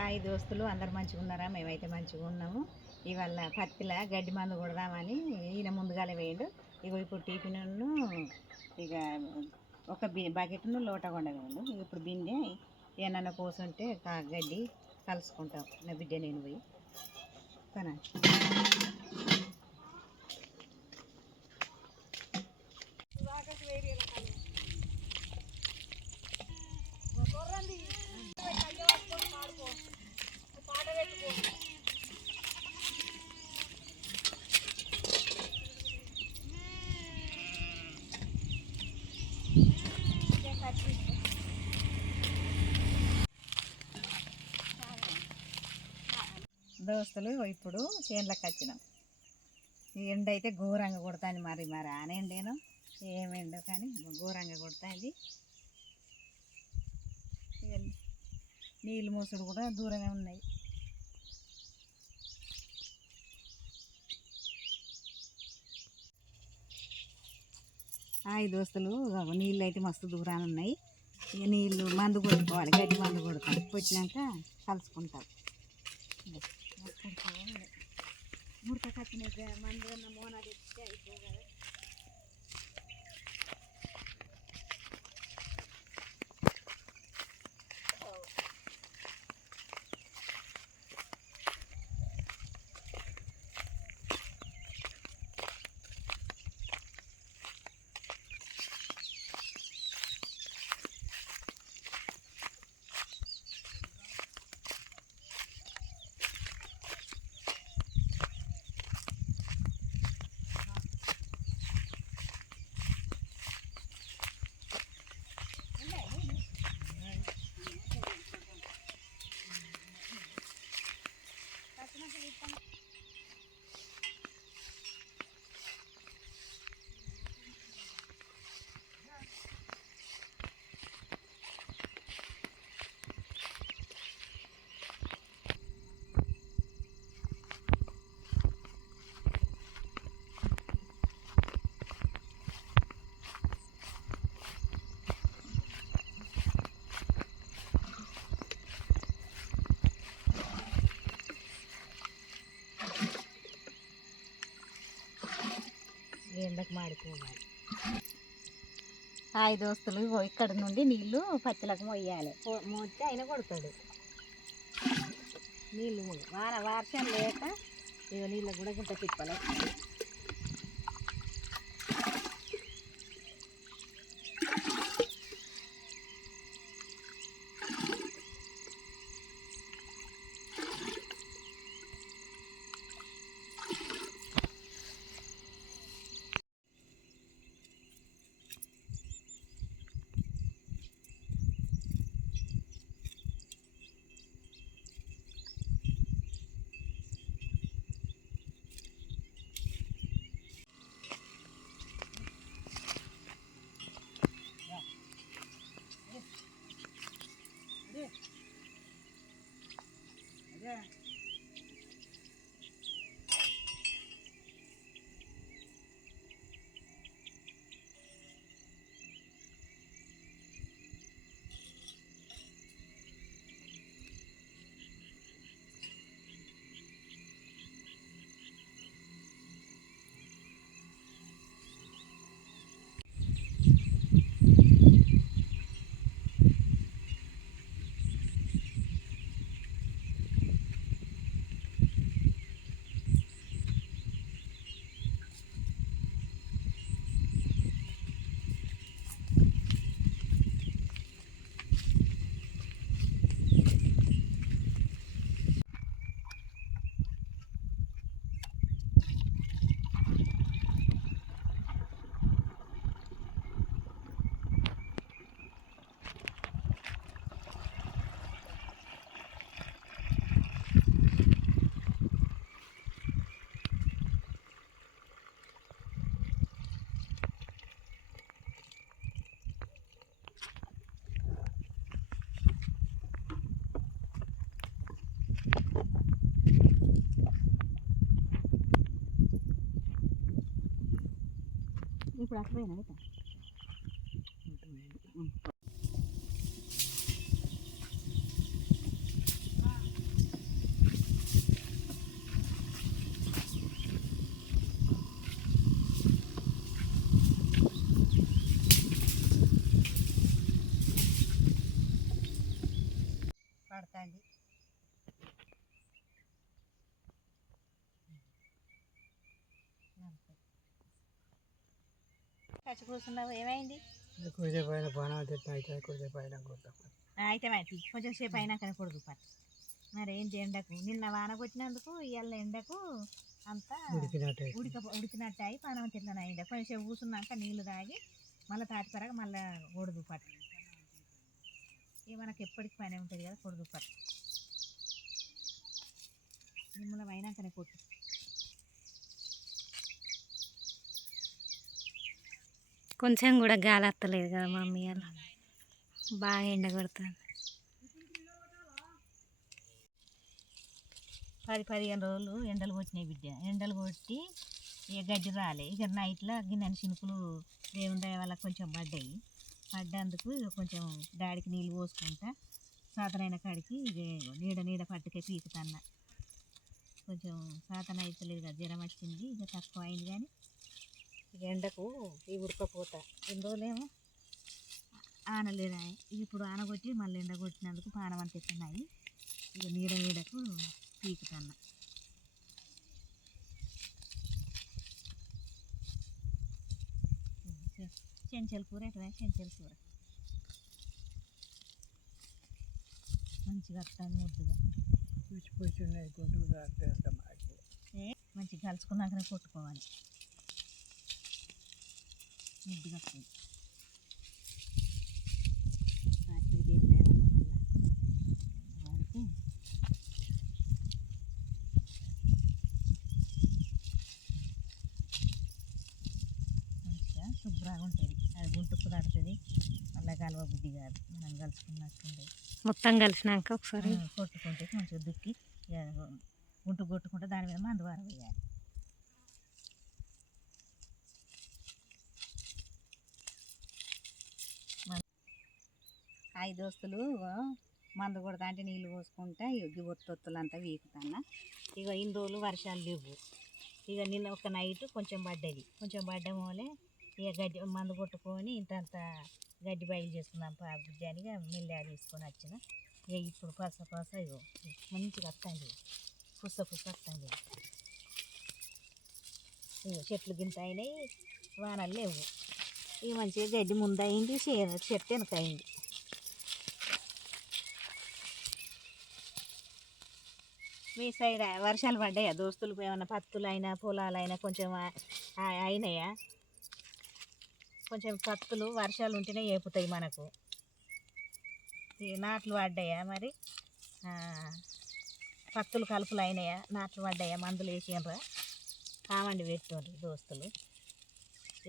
Hi దోస్తులు అందరు మంచిగా ఉన్నారా? మేమైతే మంచిగా ఉన్నాము. ఇవాళ పత్తిల గడ్డి మందు కొడదామని ఈయన ముందుగానే వేయండు. ఇగో ఇప్పుడు టిఫిన్ను ఇక ఒక బి బకెట్ను లోట కొండవేయండు ఇప్పుడు బిన్నె ఏమన్నా కోసుంటే గడ్డి కలుసుకుంటాం. నా బిడ్డ నేను పోయి. తన. దోస్తులు ఇప్పుడు చేనులకు వచ్చినాం. ఎండ అయితే ఘోరంగా కొడుతుంది మరి మరి ఆనేండేనో ఏమేండో కానీ ఘోరంగా కొడుతుంది. నీళ్ళు మోసుడు కూడా దూరంగా ఉన్నాయి. హాయ్ దోస్తులు నీళ్ళు అయితే మస్తు దూరాన ఉన్నాయి. ఇక నీళ్ళు మందు కొట్టుకోవాలి గడ్డి మందు కొడతాం. వచ్చినాక కలుసుకుంటాం. por favor. Murta, acá de... ఎండకు మాడిపోవాలి. హాయ్ దోస్తులు ఇక్కడ నుండి నీళ్ళు పత్తిలకు మొయ్యాలి. పో- మోస్తే ఆయన కొడతాడు. నీళ్ళు వాన వర్షం లేక ఇగో నీళ్ళకు కూడా గుంట తిప్పాలి. ఇప్పుడు అట్లయినా అయితే? కచ్చి కూర్చున్నావు ఏమైంది? అయినా పని అవుతుంది అయినా కొడతాం. ఆ, అయితే మరి కొంచెం సేపు అయినాక కొడుకు పట్టు. మరి ఏంటి ఎండకు నిన్న వాన కొట్టినందుకు ఇవాళ ఎండకు అంతా ఉడికినట్టు ఉడిక ఉడికినట్టు అయి పానం తిట్లన అయింది కొంచెం కూర్చున్నాక నీళ్ళు తాగి మళ్ళీ తాటిపరగా మళ్ళీ కొడుదు పట్టు. ఇక మనకి ఎప్పటికి పని ఉంటుంది కదా కొడుదు పట్టు. నిమ్మలం అయినాకనే కొట్టు. కొంచెం కూడా గాలి వస్తలేదు కదా మమ్మీ అలా. బాగా ఎండ కొడుతుంది పది పదిహేను రోజులు ఎండలు కొట్టినాయి బిడ్డ. ఎండలు కొట్టి ఇక గడ్డి రాలే. ఇక నైట్లో గిన్నెని చినుకులు దేవుని వల్ల కొంచెం పడ్డాయి. పడ్డందుకు ఇక కొంచెం డాడికి నీళ్ళు పోసుకుంటా సాతనైన కాడికి ఇక నీడ నీడ పట్టుకే పీకుతాన్న. కొంచెం సాతన అవుతలేదు కదా జ్వరం వచ్చింది. ఇక తక్కువ అయింది కానీ ఎండకు ఈ ఉడకపోతా ఎన్ని రోజులేమో ఆనలేదా ఇప్పుడు ఆన కొట్టి మళ్ళీ ఎండ కొట్టినందుకు పానం అంత ఎత్తున్నాయి. ఇక నీడ నీడకు పీకుతున్నా. చెంచల్ కూర ఎట్లా? చెంచల్ కూర. మంచిగా వస్తాను ముద్దుగా. పుచ్చి పుచ్చి ఉన్నాయి ఏ? మంచిగా కలుసుకున్నాకనే కొట్టుకోవాలి. ముద్దుగా వస్తుంది రాత్రి దేవుని దయ వల్ల మళ్ళా వాడితే మంచిగా శుభ్రంగా ఉంటుంది. అది గుంటుకు తడుతుంది మళ్ళీ కలవ బుద్ధి కాదు. మనం కలుసుకున్నట్టుండే. మొత్తం కలిసినాక ఒకసారి కొట్టుకుంటే మంచిగా దుక్కి గుంటు కొట్టుకుంటే దాని మీద మందు వారం వేయాలి ఐదు దోస్తులు మందు కొడతా అంటే నీళ్ళు పోసుకుంటా ఇగ్గి ఒత్తొత్తులు అంతా వీకుతాను. ఇక ఇన్ని రోజులు వర్షాలు లేవు. ఇక నిన్న ఒక నైట్ కొంచెం పడ్డది. కొంచెం పడ్డ మూలే ఇక గడ్డి మందు కొట్టుకొని ఇంతంత గడ్డి బయలు చేసుకుందాం పా బుజ్జి అని ఇక తీసుకొని వచ్చిన. ఇక ఇప్పుడు పస పస ఇగో మంచిగా వస్తుంది పుస్స పుస్స వస్తుంది ఇగో చెట్లు గింత అయినాయి వానలు లేవు. ఇక మంచిగా గడ్డి ముందు అయింది చే- చెట్టు వెనక అయింది మీ సైడ్ వర్షాలు పడ్డాయా? దోస్తులు ఏమైనా పత్తులైనా అయినా పొలాలైనా కొంచెం అయినాయా? కొంచెం పత్తులు వర్షాలు ఉంటేనే ఏపుతాయి మనకు. నాట్లు పడ్డాయా మరి? పత్తులు కలుపులు అయినాయా? నాట్లు పడ్డాయా? మందులు వేసినరా కామండి పెట్టుకోండి దోస్తులు.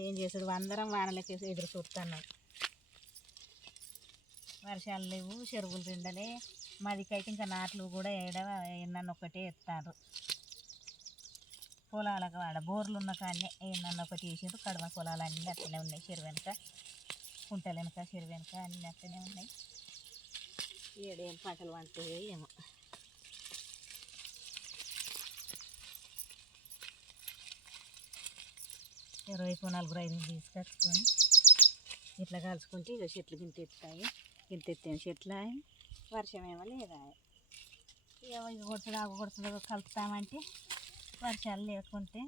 ఏం చేసాడు అందరం వానలకి ఎదురు చూస్తున్నాం వర్షాలు లేవు చెరువులు రెండలే మాదికైతే ఇంకా నాట్లు కూడా ఏడ ఏందన్న ఒకటే ఎత్తారు. పొలాలకు వాడ బోర్లు ఉన్న కానీ ఏందన్న ఒకటి వేసారు కడమ పొలాలు అన్నీ అట్లనే ఉన్నాయి. చెరువు వెనుక కుంటల వెనక చెరువు వెనుక అన్నీ అట్లనే ఉన్నాయి. ఏడేం పంటలు పండుతాయో ఏమో. ఇరవై నలుగురు ఐదు తీసుకొచ్చుకొని ఇట్లా కలుసుకుంటే ఇక చెట్లు గింత ఎత్తాయి. గింత ఎత్తాం చెట్లు అయి వర్షం ఏమో లేదా ఇక కొడుతుందో ఆకు కొడుతుందో కలుపుతామంటే వర్షాలు లేకుంటే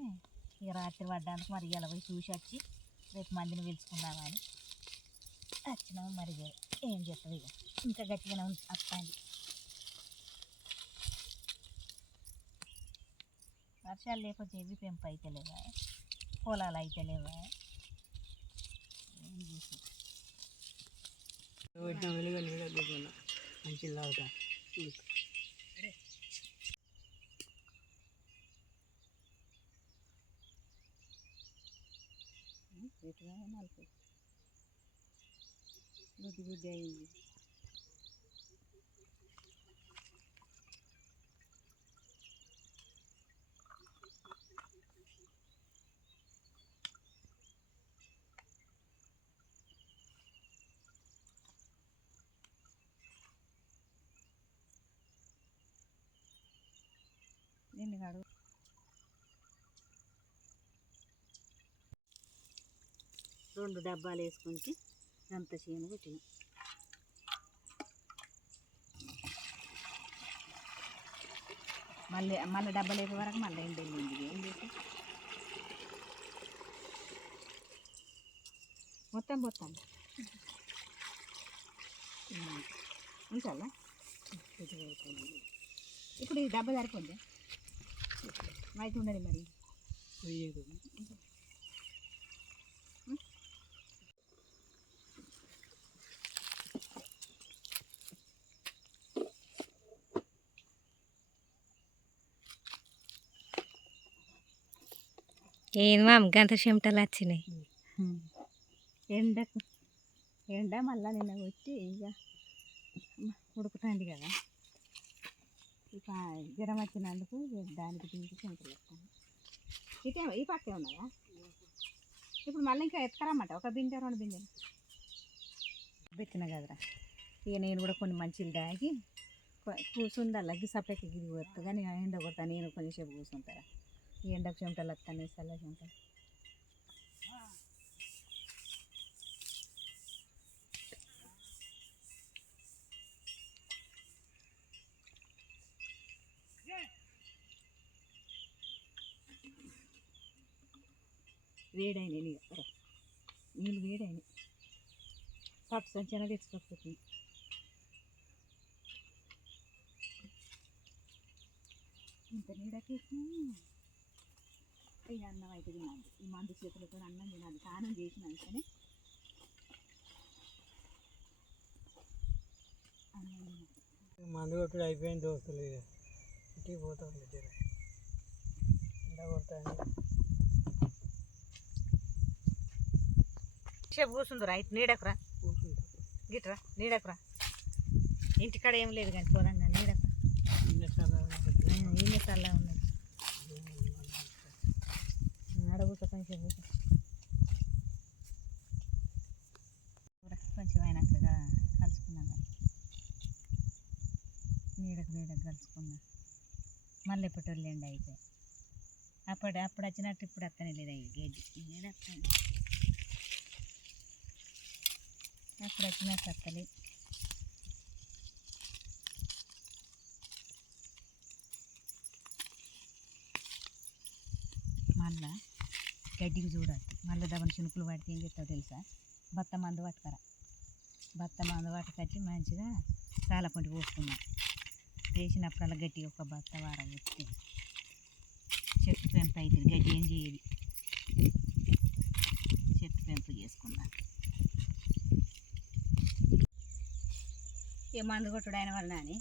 ఇక రాత్రి పడ్డానికి మరి ఇలా పోయి చూసి వచ్చి రేపు మందిని పిలుచుకుందామని వచ్చినాము మరి ఏం చేస్తుంది ఇక ఇంకా గట్టిగానే ఉంది వస్తుంది వర్షాలు లేకపోతే ఇవి పెంపు అయితే లేవా? పొలాలు అయితే లేవా? ఏం చేసి పెట్టిన వెలుగు నీడ దిగున్నా మంచి లాగుతా ఎటుగా నలుపు బుద్ధి బుద్ధి అయింది నిన్ను కాడు రెండు డబ్బాలు వేసుకుంటే అంత చేను పెట్టిన. మళ్ళీ మళ్ళీ డబ్బాలు అయిపోయే వరకు మళ్ళీ ఏం వెళ్ళింది ఏం చేసి మొత్తం పోతాను ఉంచాలా? ఇప్పుడు ఈ డబ్బా సరిపోద్ది అయితే ఉండదు మరి. ఏం ఏంది గంత చెమటలు వచ్చినాయి. ఎండకు ఎండ మళ్ళా నిన్న వచ్చి ఇక ఉడుకుతుంది కదా. ఇక జ్వరం వచ్చినందుకు దానికి దీనికి చెమటలు వస్తాను ఇటే ఈ పక్కే ఉన్నాయా ఇప్పుడు మళ్ళీ ఇంకా ఎత్తుకరమ్మాట? ఒక బిందె రెండు బిందెలు. పెట్టిన కదరా. ఇక నేను కూడా కొన్ని మంచిలు దాగి కూర్చుందా లగ్గి అగ్గి సపరేట్గా గిరి పోతుంది కానీ ఎండ కొడతా. నేను కొంచెంసేపు కూర్చుంటారా ఈ ఎండకు చెమటలు వస్తాను చల్ల చెమటలు వేడైన నీళ్ళు. రా. నీళ్ళు వేడైనాయి. పప్పు సంచన తెచ్చుకోకపోతుంది. ఇంత నీడకేసి ఇక అన్నం అయితే తినాలి. ఈ మందు చేతులతో అన్నం తినాలి. స్నానం చేసిన వెంటనే అన్నం తినాలి మందు కొట్టుడు అయిపోయింది దోస్తులు ఇక. ఇంటికి పోతాం జర. ఎండ కొడతాను సేపు కూర్చుందిరా ఇటు నీడకురా గిట్రా నీడకురా ఇంటికాడ ఏం లేదు కానీ పోదంగా నీడకురా ఈయన చల్లగా ఉన్నది ఆడ కూర్చో కొంచెం కూర్చో అయినాక కలుసుకున్నాం కదా. నీడకు నీడకు కలుసుకున్నాం మళ్ళీ ఎప్పటి వెళ్ళండి అయితే అప్పుడు అప్పుడు వచ్చినట్టు ఇప్పుడు అత్తనే లేదు అయ్యి గేది నీడ అప్పుడు వచ్చినట్టు అత్తలేదు మళ్ళా గడ్డికి చూడాలి. మళ్ళీ దాని చినుకులు పడితే ఏం చెప్తావు తెలుసా? బత్త మందు పట్టుకరా. బత్త మందు పట్టుకొచ్చి మంచిగా తాళపంటి పోసుకున్నాం. వేసినప్పుడల్లా గడ్డి ఒక బత్త వారం వస్తే చెట్టు పెంపు అవుతుంది గడ్డి ఏం చేయదు. చెట్టు పెంపు చేసుకున్నా. ఏ మందు కొట్టుడు అయిన వల్ల నాని?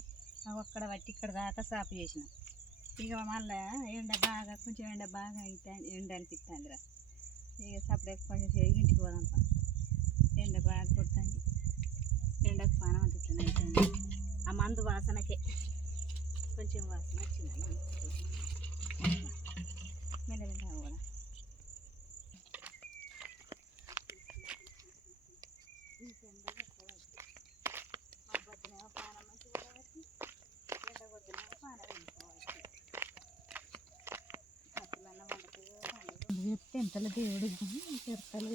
ఒక్కడ పట్టి ఇక్కడ దాకా సాపు చేసినాం. ఇక మళ్ళా ఎండ బాగా కొంచెం ఎండ బాగా అయితే ఎండ అనిపిస్తుంది రా ఇక సపరేట్ కొంచెం ఇంటికి పోదాంపా ఎండ బాగా కొడుతుంది. ఎండకు పానం అంత అవుతుంది ఆ మందు వాసనకే కొంచెం వాసన వచ్చింది? మెల్లమెల్లగా చెప్తే ఎంతల దేవుడు చెప్తలు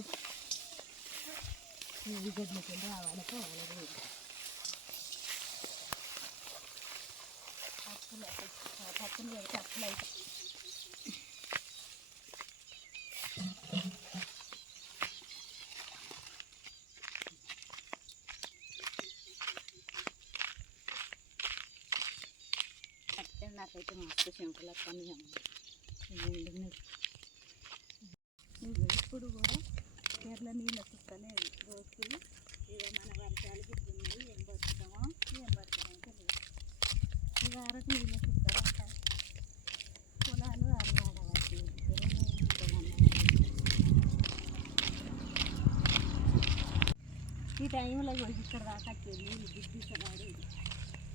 ఈ గడ్లకి రావాలి పోవాలి రోజు పప్పులు పప్పులు పెడితే అప్పులు అయితే పట్టే నాకైతే మస్తు చెంపలు వస్తుంది ఇప్పుడు కూడా కేరళ నీళ్ళు కుక్కనే రోజులు ఇక మన వర్షాలకి ఇట్లున్నది ఏం బతుకుతామో ఏం బతుకుతామో లేదు. ఇక అరకు నీళ్ళు కుక్కలు పొలాలు అన్నాడు ఈ టైంలో కూడా ఇక్కడ దాకా నీళ్ళు దిగ్గిసలాడి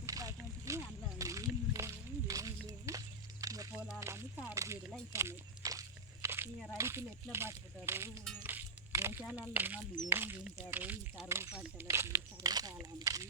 ఇప్పుడు అటువంటిది అందులో నీళ్ళు లేవు ఏమీ లేవు. ఇక పొలాలన్నీ కారు కారగీడులు అయిపోయినాయి. ఇక రైతులు ఎట్లా బతుకుతారు? దేశాలలో ఉన్న వాళ్ళు ఏం తింటారు? ఈ కరువు పంటలకి కరువు కాలానికి